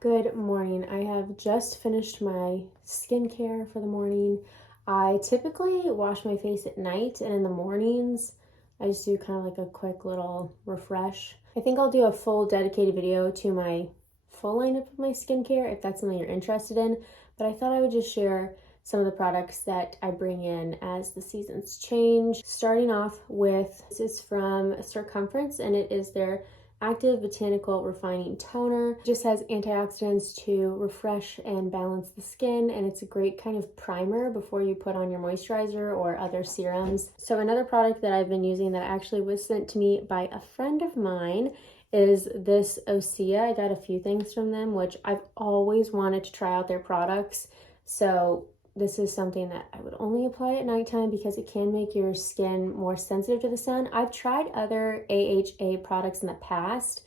Good morning. I have just finished my skincare for the morning. I typically wash my face at night, and in the mornings I just do kind of like a quick little refresh. I think I'll do a full dedicated video to my full lineup of my skincare if that's something you're interested in, but I thought I would just share some of the products that I bring in as the seasons change. Starting off with, this is from Circumference, and it is their Active Botanical Refining Toner. It just has antioxidants to refresh and balance the skin, and it's a great kind of primer before you put on your moisturizer or other serums. So another product that I've been using that actually was sent to me by a friend of mine is this Osea. I got a few things from them, which I've always wanted to try out their products. So this is something that I would only apply at nighttime because it can make your skin more sensitive to the sun. I've tried other AHA products in the past,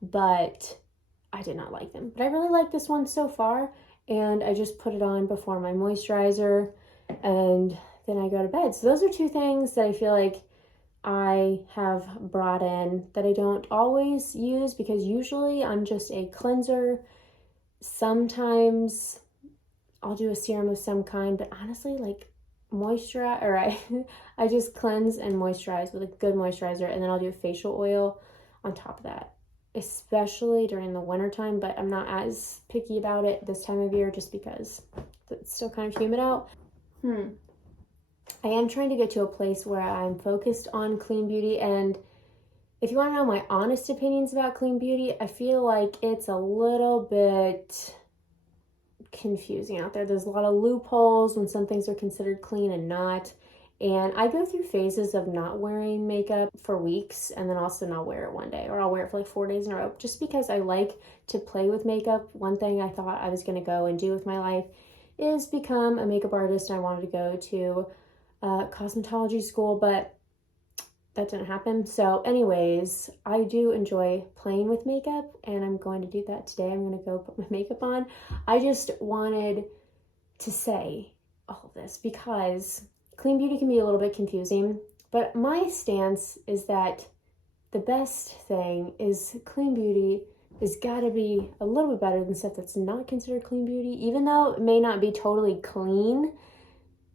but I did not like them. But I really like this one so far, and I just put it on before my moisturizer, and then I go to bed. So those are two things that I feel like I have brought in that I don't always use, because usually I'm just a cleanser. Sometimes I'll do a serum of some kind, but honestly, like I just cleanse and moisturize with a good moisturizer, and then I'll do a facial oil on top of that, especially during the winter time, but I'm not as picky about it this time of year just because it's still kind of humid out. I am trying to get to a place where I'm focused on clean beauty, and if you want to know my honest opinions about clean beauty, I feel like it's a little bit confusing out there. There's a lot of loopholes when some things are considered clean and not. And I go through phases of not wearing makeup for weeks and then also not wear it one day, or I'll wear it for like 4 days in a row just because I like to play with makeup. One thing I thought I was going to go and do with my life is become a makeup artist, and I wanted to go to cosmetology school, but that didn't happen. So anyways, I do enjoy playing with makeup, and I'm going to do that today. I'm going to go put my makeup on. I just wanted to say all of this because clean beauty can be a little bit confusing, but my stance is that the best thing is clean beauty has got to be a little bit better than stuff that's not considered clean beauty. Even though it may not be totally clean,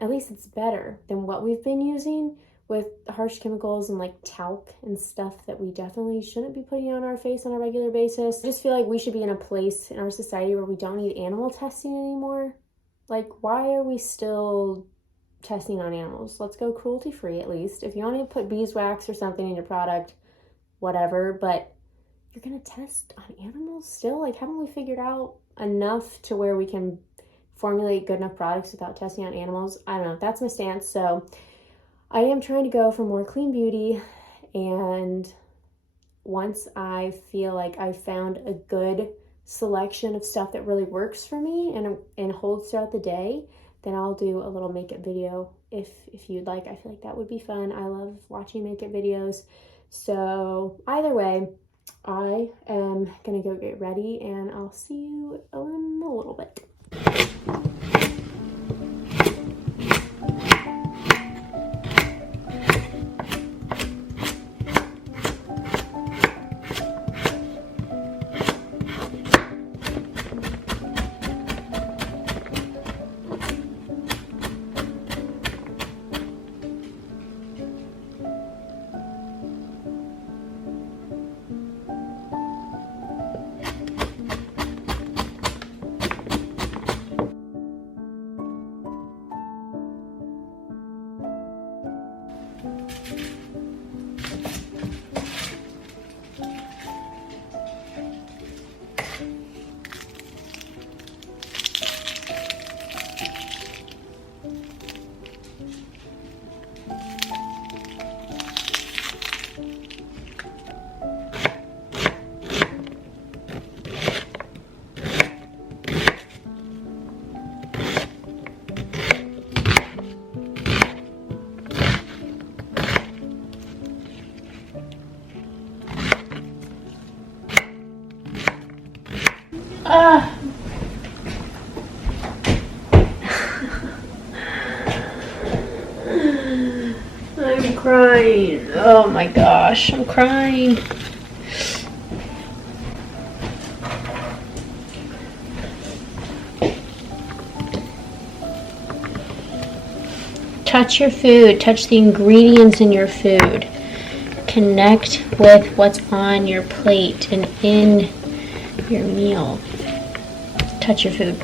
at least it's better than what we've been using with harsh chemicals and like talc and stuff that we definitely shouldn't be putting on our face on a regular basis. I just feel like we should be in a place in our society where we don't need animal testing anymore. Like, why are we still testing on animals? Let's go cruelty free at least. If you want to put beeswax or something in your product, whatever, but you're gonna test on animals still? Like, haven't we figured out enough to where we can formulate good enough products without testing on animals? I don't know. That's my stance. So I am trying to go for more clean beauty, and once I feel like I found a good selection of stuff that really works for me and holds throughout the day, then I'll do a little makeup video if you'd like. I feel like that would be fun. I love watching makeup videos. So either way, I am gonna go get ready, and I'll see you in a little bit. I'm crying. Oh my gosh, I'm crying. Touch your food. Touch the ingredients in your food. Connect with what's on your plate and in your meal. Touch your food.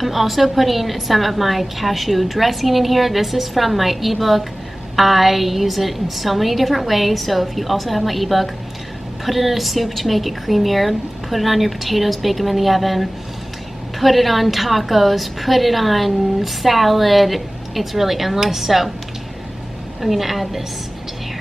I'm also putting some of my cashew dressing in here. This is from my ebook. I use it in so many different ways, so if you also have my ebook, put it in a soup to make it creamier, put it on your potatoes, bake them in the oven, put it on tacos, put it on salad. It's really endless, so I'm gonna add this into there.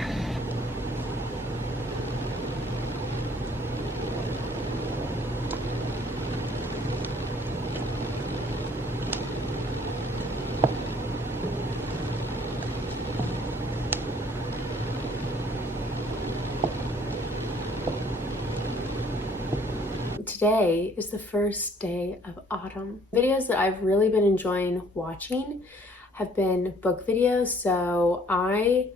Today is the first day of autumn. Videos that I've really been enjoying watching have been book videos, so I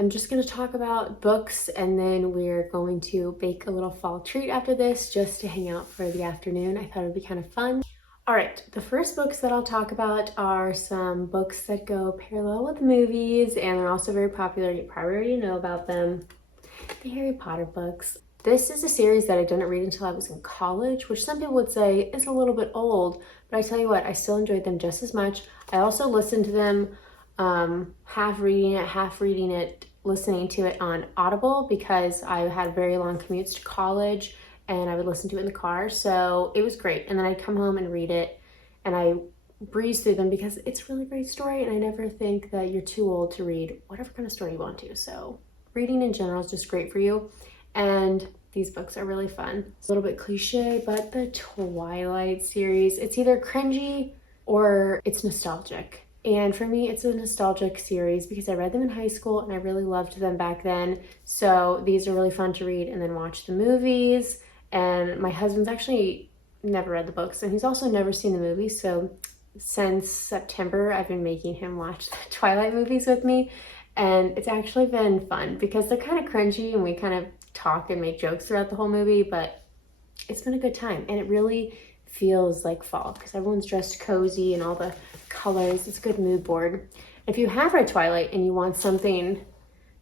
am just going to talk about books, and then we're going to bake a little fall treat after this just to hang out for the afternoon. I thought it would be kind of fun. All right, the first books that I'll talk about are some books that go parallel with movies, and they're also very popular. You probably already know about them. The Harry Potter books. This is a series that I didn't read until I was in college, which some people would say is a little bit old, but I tell you what, I still enjoyed them just as much. I also listened to them half reading it, half reading it, listening to it on Audible, because I had very long commutes to college and I would listen to it in the car, so it was great. And then I'd come home and read it, and I breeze through them because it's a really great story, and I never think that you're too old to read whatever kind of story you want to. So reading in general is just great for you. And these books are really fun. It's a little bit cliche, but the Twilight series, it's either cringy or it's nostalgic. And for me, it's a nostalgic series because I read them in high school and I really loved them back then. So these are really fun to read and then watch the movies. And my husband's actually never read the books, and he's also never seen the movies. So since September, I've been making him watch the Twilight movies with me. And it's actually been fun because they're kind of cringy and we kind of talk and make jokes throughout the whole movie, but it's been a good time. And it really feels like fall because everyone's dressed cozy and all the colors. It's a good mood board. If you have read Twilight and you want something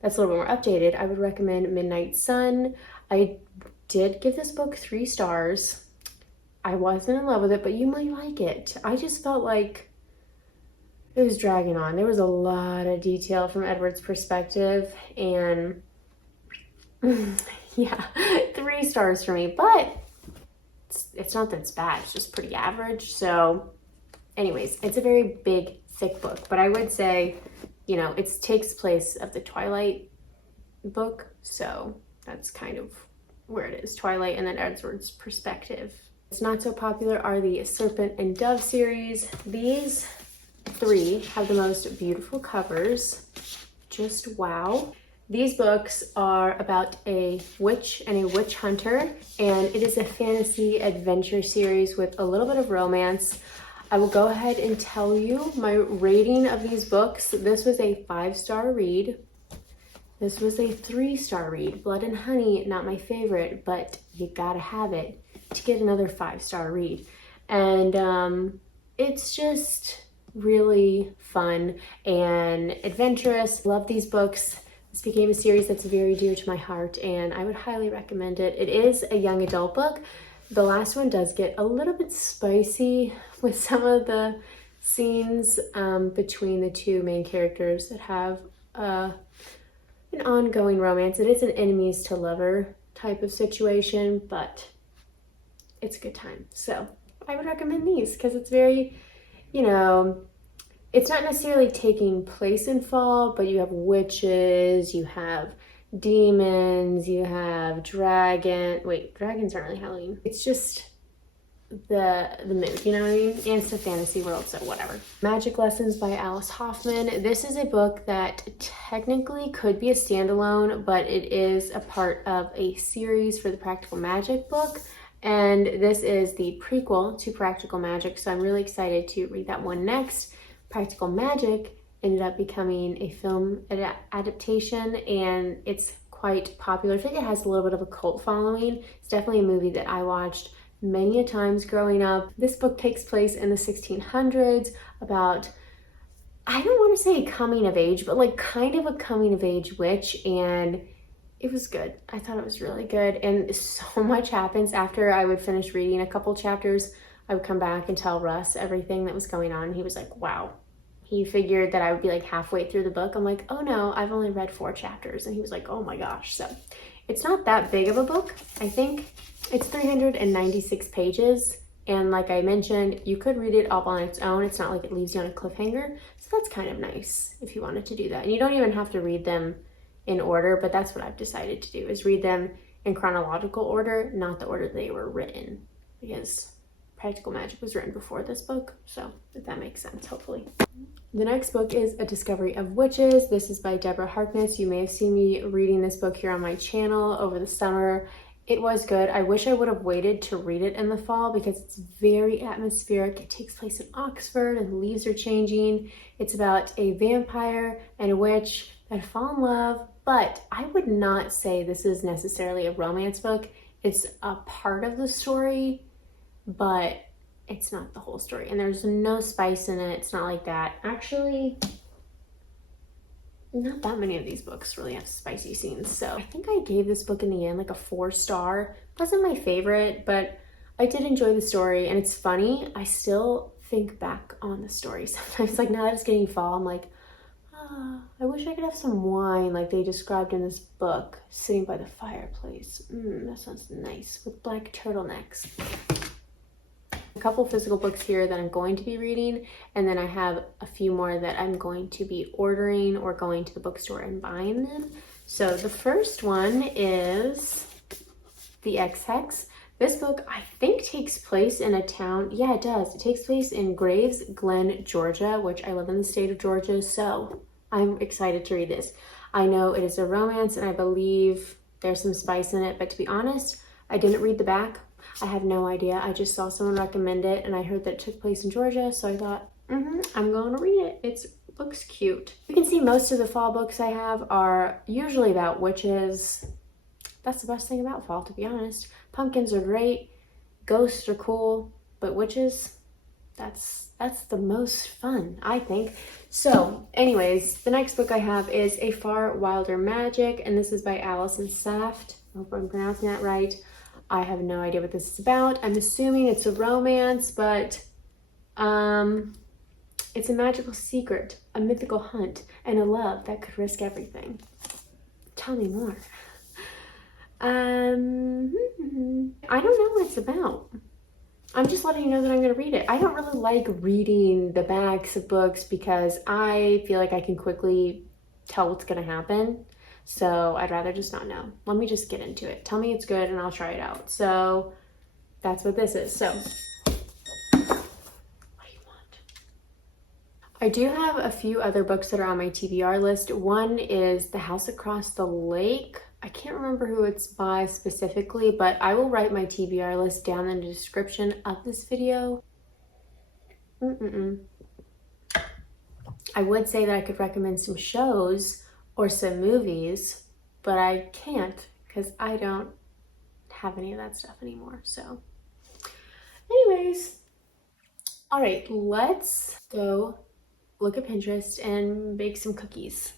that's a little bit more updated, I would recommend Midnight Sun. I did give this book 3 stars. I wasn't in love with it, but you might like it. I just felt like it was dragging on. There was a lot of detail from Edward's perspective, and yeah, 3 stars for me, but it's not that it's bad. It's just pretty average. So anyways, it's a very big, thick book, but I would say, you know, it takes place of the Twilight book. So that's kind of where it is, Twilight and then Edward's perspective It's not so popular are the Serpent and Dove series. These 3 have the most beautiful covers. Just wow. These books are about a witch and a witch hunter, and it is a fantasy adventure series with a little bit of romance. I will go ahead and tell you my rating of these books. This was a 5-star read. This was a 3-star read. Blood and Honey, not my favorite, but you gotta have it to get another 5-star read. And it's just really fun and adventurous. Love these books. This became a series that's very dear to my heart, and I would highly recommend it. It is a young adult book. The last one does get a little bit spicy with some of the scenes between the 2 main characters that have an ongoing romance. It is an enemies to lover type of situation, but it's a good time. So I would recommend these because it's very, you know, it's not necessarily taking place in fall, but you have witches, you have demons, you have dragons aren't really Halloween. It's just the mood, you know what I mean? And it's a fantasy world, so whatever. Magic Lessons by Alice Hoffman. This is a book that technically could be a standalone, but it is a part of a series for the Practical Magic book. And this is the prequel to Practical Magic, so I'm really excited to read that one next. Practical Magic ended up becoming a film adaptation, and it's quite popular. I think it has a little bit of a cult following. It's definitely a movie that I watched many a times growing up. This book takes place in the 1600s about, I don't want to say a coming of age, but like kind of a coming of age witch, and it was good. I thought it was really good, and so much happens. After I would finish reading a couple chapters, I would come back and tell Russ everything that was going on. He was like, wow. He figured that I would be like halfway through the book. I'm like, oh no, I've only read 4 chapters. And he was like, oh my gosh. So it's not that big of a book. I think it's 396 pages. And like I mentioned, you could read it all on its own. It's not like it leaves you on a cliffhanger. So that's kind of nice if you wanted to do that. And you don't even have to read them in order, but that's what I've decided to do, is read them in chronological order, not the order they were written, because Practical Magic was written before this book. So if that makes sense, hopefully. The next book is A Discovery of Witches. This is by Deborah Harkness. You may have seen me reading this book here on my channel over the summer. It was good. I wish I would have waited to read it in the fall because it's very atmospheric. It takes place in Oxford and the leaves are changing. It's about a vampire and a witch that fall in love, but I would not say this is necessarily a romance book. It's a part of the story, but it's not the whole story. And there's no spice in it. It's not like that. Actually, not that many of these books really have spicy scenes. So I think I gave this book in the end like a 4-star. Wasn't my favorite, but I did enjoy the story, and it's funny. I still think back on the story sometimes. Like now that it's getting fall, I'm like, I wish I could have some wine like they described in this book, sitting by the fireplace. That sounds nice, with black turtlenecks. A couple physical books here that I'm going to be reading, and then I have a few more that I'm going to be ordering or going to the bookstore and buying them. So the first one is The Ex-Hex. This book, I think, takes place in a town. Yeah, it does. It takes place in Graves Glen, Georgia, which I live in the state of Georgia, so I'm excited to read this. I know it is a romance, and I believe there's some spice in it, but to be honest, I didn't read the back. I have no idea. I just saw someone recommend it, and I heard that it took place in Georgia, so I thought, I'm going to read it. It looks cute. You can see most of the fall books I have are usually about witches. That's the best thing about fall, to be honest. Pumpkins are great, ghosts are cool, but witches, that's the most fun, I think. So anyways, the next book I have is A Far Wilder Magic, and this is by Allison Saft. I hope I'm pronouncing that right. I have no idea what this is about. I'm assuming it's a romance, but it's a magical secret, a mythical hunt, and a love that could risk everything. Tell me more. I don't know what it's about. I'm just letting you know that I'm going to read it. I don't really like reading the backs of books because I feel like I can quickly tell what's going to happen. So I'd rather just not know. Let me just get into it. Tell me it's good and I'll try it out. So that's what this is. So, what do you want? I do have a few other books that are on my TBR list. One is The House Across the Lake. I can't remember who it's by specifically, but I will write my TBR list down in the description of this video. I would say that I could recommend some shows or some movies, but I can't because I don't have any of that stuff anymore. So anyways, all right, let's go look at Pinterest and bake some cookies.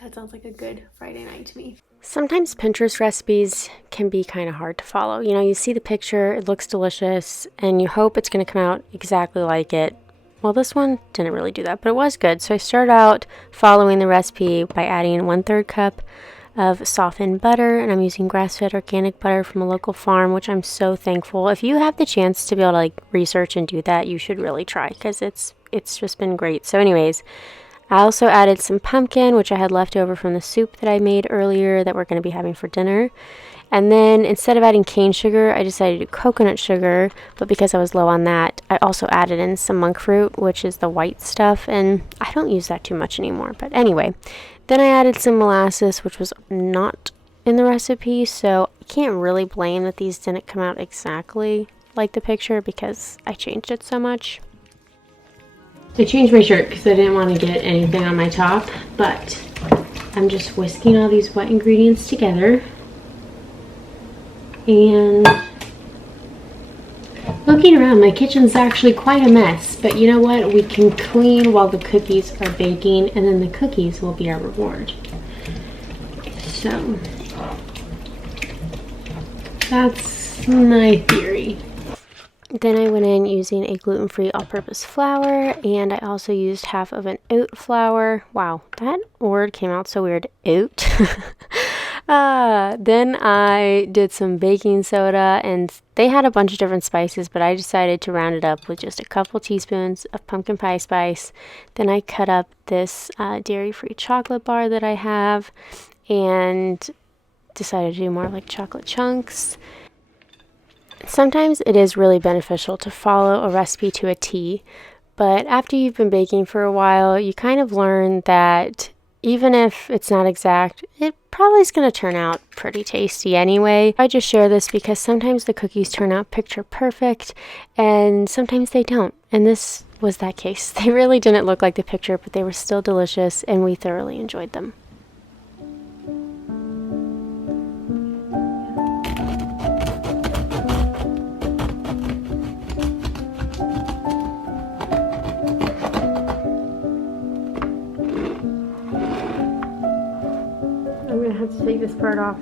That sounds like a good Friday night to me. Sometimes Pinterest recipes can be kind of hard to follow. You know, you see the picture, it looks delicious, and you hope it's going to come out exactly like it. Well, this one didn't really do that, but it was good. So I started out following the recipe by adding 1/3 cup of softened butter, and I'm using grass-fed organic butter from a local farm, which I'm so thankful. If you have the chance to be able to like research and do that, you should really try because it's just been great. So anyways, I also added some pumpkin, which I had left over from the soup that I made earlier that we're going to be having for dinner. And then instead of adding cane sugar, I decided to do coconut sugar, but because I was low on that, I also added in some monk fruit, which is the white stuff, and I don't use that too much anymore. But anyway, then I added some molasses, which was not in the recipe, so I can't really blame that these didn't come out exactly like the picture because I changed it so much. I changed my shirt because I didn't want to get anything on my top, but I'm just whisking all these wet ingredients together. And looking around, my kitchen's actually quite a mess, but you know what? We can clean while the cookies are baking, and then the cookies will be our reward. So that's my theory. Then I went in using a gluten-free all-purpose flour, and I also used half of an oat flour. Wow, that word came out so weird, oat. Then I did some baking soda, and they had a bunch of different spices, but I decided to round it up with just a couple teaspoons of pumpkin pie spice. Then I cut up this dairy-free chocolate bar that I have, and decided to do more like chocolate chunks. Sometimes it is really beneficial to follow a recipe to a T, but after you've been baking for a while, you kind of learn that even if it's not exact, it probably is going to turn out pretty tasty anyway. I just share this because sometimes the cookies turn out picture perfect and sometimes they don't. And this was that case. They really didn't look like the picture, but they were still delicious and we thoroughly enjoyed them. I'm gonna have to take this part off.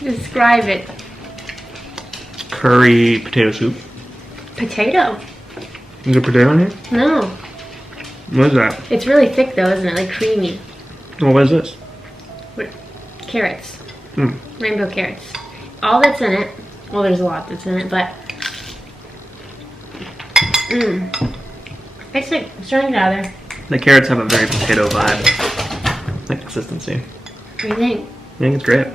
Describe it. Curry potato soup. Potato. Is there potato in here? No. What is that? It's really thick though, isn't it? Like creamy. Oh, what is this? Carrots. Rainbow carrots. All that's in it. Well, there's a lot that's in it, but it's like starting to get out of there. The carrots have a very potato vibe, like consistency. What do you think? I think it's great.